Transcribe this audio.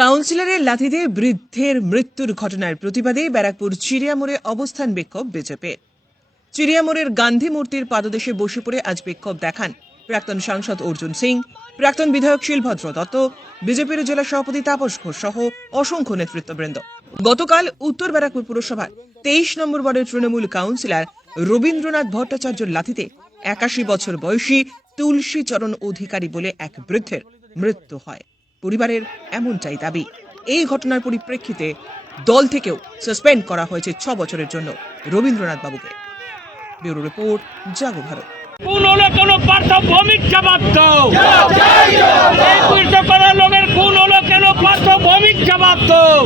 কাউন্সিলরের লাথিতে বৃদ্ধের মৃত্যুর ঘটনার প্রতিবাদে ব্যারাকপুর চিড়িয়ামোড়ে অবস্থান বিক্ষোভ বিজেপি। চিড়িয়ামোড়ের গান্ধী মূর্তির পাদদেশে বসে পড়ে আজ বিক্ষোভ দেখান প্রাক্তন সাংসদ অর্জুন সিং, প্রাক্তন বিধায়ক শিলভদ্র দত্ত, বিজেপির জেলা সভাপতি তাপস ঘোষ সহ অসংখ্য নেতৃত্ববৃন্দ। গতকাল উত্তর ব্যারাকপুর পুরসভার 23 নম্বর ওয়ার্ডের তৃণমূল কাউন্সিলর রবীন্দ্রনাথ ভট্টাচার্যের লাথিতে 81 বছর বয়সী তুলসী চরণ অধিকারী বলে এক বৃদ্ধের মৃত্যু হয়। পরিবারের এমনটাই দাবি। এই ঘটনার পরিপ্রেক্ষিতে দল থেকেও সাসপেন্ড করা হয়েছে 6 বছরের জন্য রবীন্দ্রনাথ বাবুকে। ব্যুরো রিপোর্ট, জাগো ভারত। কোন হলো কোন পার্থভৌমিক জবাব দাও, এই পীড়িত করা লোকের কোন হলো কেন পার্থভৌমিক জবাব দাও।